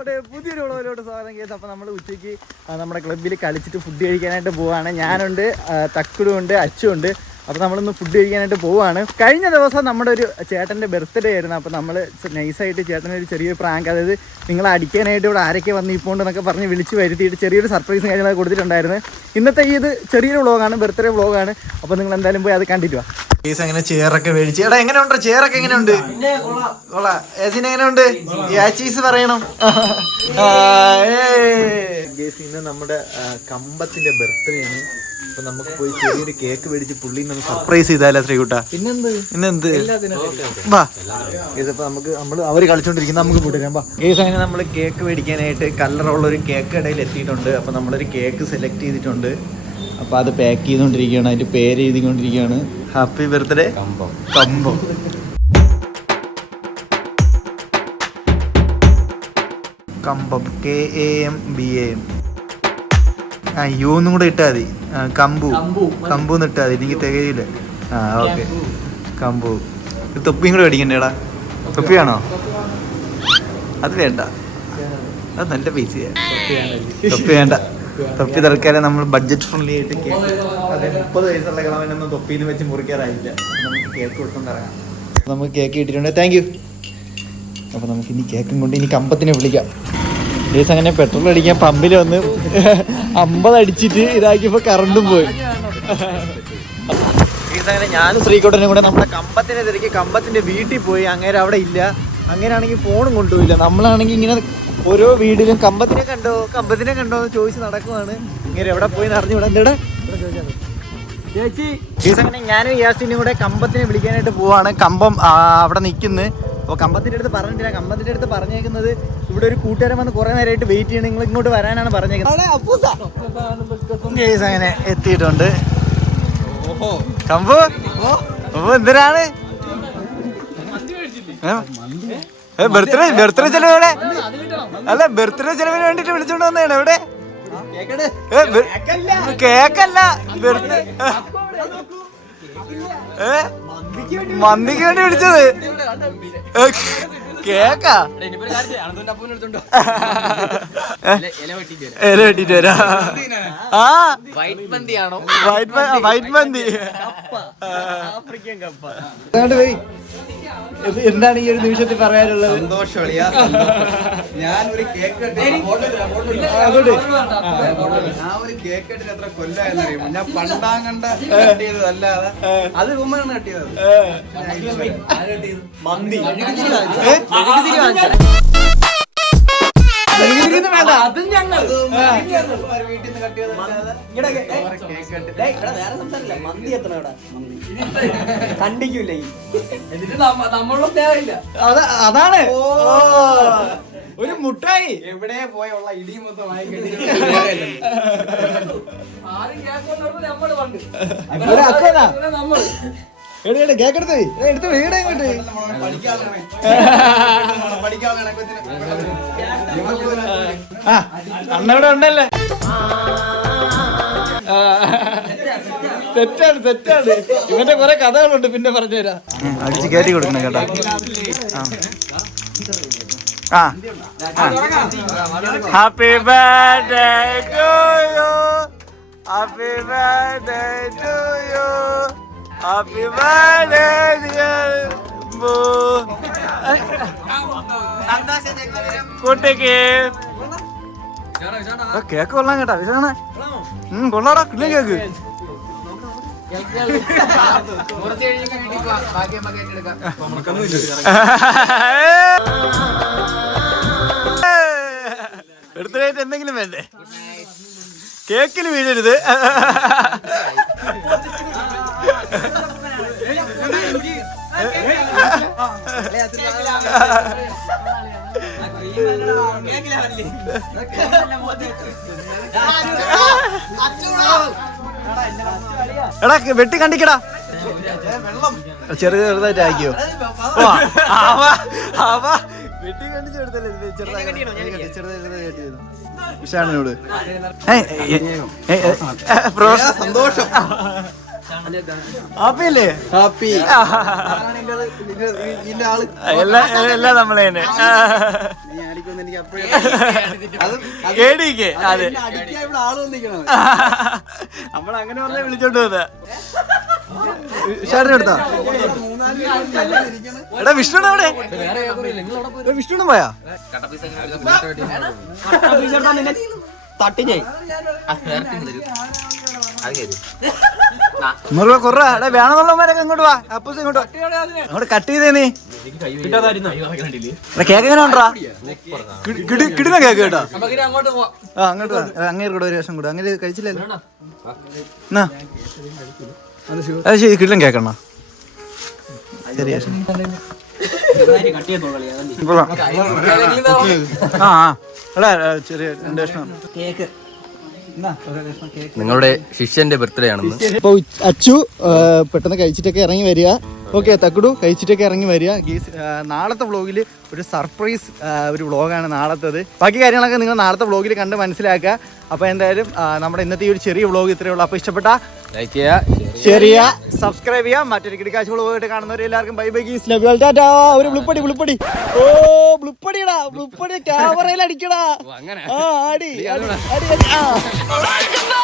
നമ്മുടെ പുതിയൊരു വ്ളോഗിലോട്ട് സ്വാഗതം ചെയ്ത്. അപ്പോൾ നമ്മൾ ഉച്ചയ്ക്ക് നമ്മുടെ ക്ലബ്ബിൽ കളിച്ചിട്ട് ഫുഡ് കഴിക്കാനായിട്ട് പോവാണ്. ഞാനുണ്ട്, തക്കുടുണ്ട്, അച്ചുണ്ട്. അപ്പോൾ നമ്മളിന്ന് ഫുഡ് കഴിക്കാനായിട്ട് പോവുകയാണ്. കഴിഞ്ഞ ദിവസം നമ്മുടെ ഒരു ചേട്ടൻ്റെ ബർത്ത്ഡേ ആയിരുന്നു. അപ്പോൾ നമ്മൾ നൈസായിട്ട് ചേട്ടനൊരു ചെറിയൊരു പ്രാങ്ക്, അതായത് നിങ്ങളെ അടിക്കാനായിട്ട് ഇവിടെ ആരൊക്കെ വന്ന് ഇപ്പോണ്ടെന്നൊക്കെ പറഞ്ഞ് വിളിച്ച് വരുത്തിയിട്ട് ചെറിയൊരു സർപ്രൈസും കാര്യങ്ങളൊക്കെ കൊടുത്തിട്ടുണ്ടായിരുന്നു. ഇന്നത്തെ ഇത് ചെറിയൊരു വ്ളോഗാണ്, ബർത്ത്ഡേ വ്ളോഗാണ്. അപ്പോൾ നിങ്ങൾ എന്തായാലും പോയി അത് കണ്ടിട്ട് വാ. കേസ് അങ്ങനെ ചെയറൊക്കെ മേടിച്ച്. എടാ എങ്ങനെയുണ്ട് ചെയറൊക്കെ? എങ്ങനെയുണ്ട്? കൊള്ളാം. എങ്ങനെയുണ്ട്? ചീസ് പറയണം. ഇന്ന് നമ്മുടെ കമ്പത്തിന്റെ ബർത്ത്ഡേ ആണ്. അപ്പൊ നമുക്ക് പോയി ചെറിയൊരു കേക്ക് മേടിച്ച് പുള്ളി നമുക്ക് സർപ്രൈസ് ചെയ്താലോ ശ്രീകുട്ട? പിന്നെന്ത് വാ കേസ്. അപ്പൊ നമ്മൾ അവര് കളിച്ചോണ്ടിരിക്കുന്ന നമുക്ക് കൂട്ടുകാരാം. കേസ് അങ്ങനെ നമ്മൾ കേക്ക് മേടിക്കാനായിട്ട് കളറുള്ള ഒരു കേക്ക് കടയിൽ എത്തിയിട്ടുണ്ട്. അപ്പൊ നമ്മളൊരു കേക്ക് സെലക്ട് ചെയ്തിട്ടുണ്ട്. അപ്പൊ അത് പാക്ക് ചെയ്തുകൊണ്ടിരിക്കുകയാണ്, അതിന്റെ പേര് എഴുതിക്കൊണ്ടിരിക്കുകയാണ്. ഹാപ്പി ബർത്ത്ഡേ കമ്പം. കമ്പം KAMBAM. യു ഒന്നും കൂടെ ഇട്ടാൽ മതി. കമ്പൂന്ന് ഇട്ടാൽ മതി, എനിക്ക് തികയില്ല. ഓക്കെ കമ്പു. തൊപ്പിയും കൂടെ മേടിക്കണ്ടേടാ? തൊപ്പിയാണോ? അത് വേണ്ട, അത് നല്ല പൈസയാണ്. തൊപ്പി വേണ്ട. തൊപ്പി തൽക്കാലം നമ്മൾ ബഡ്ജറ്റ് ഫ്രണ്ട്ലി ആയിട്ട് കേക്ക്, അതെ 30 വയസ്സുള്ള കളവനൊന്നും തൊപ്പിന്ന് വെച്ച് മുറിക്കാറായില്ല. നമുക്ക് കേക്ക് കൊടുത്തോണ്ട് ഇറങ്ങാം. നമുക്ക് കേക്ക് കിട്ടിയിട്ടുണ്ട്. Thank you. അപ്പോൾ നമുക്ക് ഇനി കേക്കും കൊണ്ട് ഇനി കമ്പത്തിനെ വിളിക്കാം. കേസ് അങ്ങനെ പെട്രോൾ അടിക്കാൻ പമ്പിൽ വന്ന് 50 അടിച്ചിട്ട് ഇതാക്കിയപ്പോൾ കറണ്ടും പോയി. കേസ് അങ്ങനെ ഞാനും ശ്രീകോട്ടനും കൂടെ നമ്മുടെ കമ്പത്തിനെ തിരക്കി കമ്പത്തിൻ്റെ വീട്ടിൽ പോയി. അങ്ങനെ അവിടെ ഇല്ല. അങ്ങനെയാണെങ്കിൽ ഫോണും കൊണ്ടുപോയില്ല. നമ്മളാണെങ്കിൽ ഇങ്ങനെ ഓരോ വീടിലും കമ്പത്തിനെ കണ്ടോ എന്ന് ചോദിച്ച് നടക്കുവാണ്. ഇങ്ങനെ എവിടെ പോയി അറിഞ്ഞുകൂടാ. എന്താ ചേച്ചി? കേസ് അങ്ങനെ ഞാനും യാസിനും കൂടെ കമ്പത്തിനെ വിളിക്കാനായിട്ട് പോവാണ്. കമ്പം അവിടെ നിൽക്കുന്നു. അപ്പോൾ കമ്പത്തിൻ്റെ അടുത്ത് പറഞ്ഞിട്ടില്ല. കമ്പത്തിൻ്റെ അടുത്ത് പറഞ്ഞേക്കുന്നത് ഇവിടെ ഒരു കൂട്ടുകാരൻ വന്ന് കുറേ നേരമായിട്ട് വെയിറ്റ് ചെയ്യണം, നിങ്ങൾ ഇങ്ങോട്ട് വരാനാണ് പറഞ്ഞേക്കുന്നത്. കേസ് അങ്ങനെ എത്തിയിട്ടുണ്ട്. കമ്പു എന്തിനാണ് ബർത്ത്ഡേ ചെലവിടെ? അല്ല, ബർത്ത്ഡേ ചെലവിന് വേണ്ടിട്ട് വിളിച്ചോണ്ട് വന്നതാണ്. എവിടെ? കേക്കല്ല, മന്തിക്ക് വേണ്ടി വിളിച്ചത്. കേക്കാ? ഇല വെട്ടിട്ട് വരാ. വൈറ്റ് മന്തി. എന്താണ് ഈ ഒരു നിമിഷത്തിൽ പറയാനുള്ളത്? ഞാനൊരു കേക്ക് എത്ര കൊല്ലായെന്നറിയുമോ? ഞാൻ പണ്ടാങ്കണ്ട കട്ട് ചെയ്തതല്ലാതെ അത് ഉമ്മയാണ് കട്ട് ചെയ്തത്. മന്തി കണ്ടിക്കൂലേ? അതാണ് ഒരു മുട്ടായി. എവിടെ പോയുള്ള ഇടി മൊത്തമായി കേക്കെടുത്ത് എടുത്ത് വീട് ഇങ്ങോട്ട്. അണ്ണവിടെ ഉണ്ടല്ലേ? സെറ്റാണ്. ഇവന്റെ കുറെ കഥകളുണ്ട്, പിന്നെ പറഞ്ഞുതരാം. അടിച്ച് കയറ്റി കൊടുക്കണം കേട്ടോ. Happy birthday to you, happy birthday to you, happy birthday dear ബോ. കുട്ടിക്ക് കേക്ക് കൊള്ളാം കേട്ടാ. വിശാണ് കൊള്ളാടാ. കിട്ടില്ല കേക്ക്. എടുത്തിട്ട് എന്തെങ്കിലും വേണ്ടേ? കേക്കിൽ വീഴരുത്. എടാ വെട്ടി കണ്ടിക്കടാ. ചെറുതായിട്ട് ആക്കിയോ? വെട്ടി കണ്ടിച്ചെടുത്തല്ലേ? ചെറുതായിട്ട് വിഷാണിനോട് സന്തോഷം. ഹാപ്പിയല്ലേ? ഹാപ്പി എല്ലാം നമ്മളെ തന്നെ അതെ നമ്മളങ്ങനെ പറഞ്ഞ വിളിച്ചോണ്ട് പോകാ. ഷാറിനെടുത്താ എടാ വിഷ്ണു അവിടെ വിഷ്ണു പോയാ കൊറ എടാ വേണമെന്നുള്ളവരൊക്കെ ഇങ്ങോട്ട് വാ. അപ്പൂസ് ഇങ്ങോട്ട് അങ്ങോട്ട് കട്ട് ചെയ്തേ നീ. കേക്ക് എങ്ങനെ ഉണ്ടാ? കിടുന്ന കേക്ക് കേട്ടോ. ആ അങ്ങോട്ട് വാ. അങ്ങേര് കൂടെ ഒരു വേഷം കൂടെ. അങ്ങനെ കഴിച്ചില്ലല്ലോ. എന്നാ അത് ശരി കിടിലം കേക്കണ്ണ. ശരി ആ എടാ ചെറിയ 2 കഷ്ണം കേക്ക്. നിങ്ങളുടെ ശിഷ്യന്റെ ബർത്ത്ഡേ ആണെന്ന്. അപ്പോൾ അച്ചു പെട്ടെന്ന് കഴിച്ചിട്ടൊക്കെ ഇറങ്ങി വരിക. ഓക്കെ തക്കുടു കഴിച്ചിട്ടൊക്കെ ഇറങ്ങി വരിക. നാളത്തെ വ്ളോഗിൽ ഒരു സർപ്രൈസ് ഒരു വ്ളോഗാണ് നാളത്തേത്. ബാക്കി കാര്യങ്ങളൊക്കെ നിങ്ങൾ നാളത്തെ വ്ളോഗിൽ കണ്ട് മനസ്സിലാക്കുക. അപ്പോൾ എന്തായാലും നമ്മുടെ ഇന്നത്തെ ഈ ഒരു ചെറിയ വ്ളോഗ് ഇത്രയേ ഉള്ളൂ. അപ്പോൾ ഇഷ്ടപ്പെട്ട ലൈക്ക് ചെയ്യുക, ഷെയർ ചെയ്യുക, സബ്സ്ക്രൈബ് ചെയ്യുക. മറ്റൊരു കിടക്കാശ് വ്ളോഗായിട്ട് കാണുന്നവർ എല്ലാവർക്കും bye bye geese love you all Tata. ഒരു ബ്ലുപ്പടി ഓ ബ്ലുപ്പടിടാ ബ്ലുപ്പടി ക്യാമറയിൽ അടിക്കടാ. ആ അടി ആ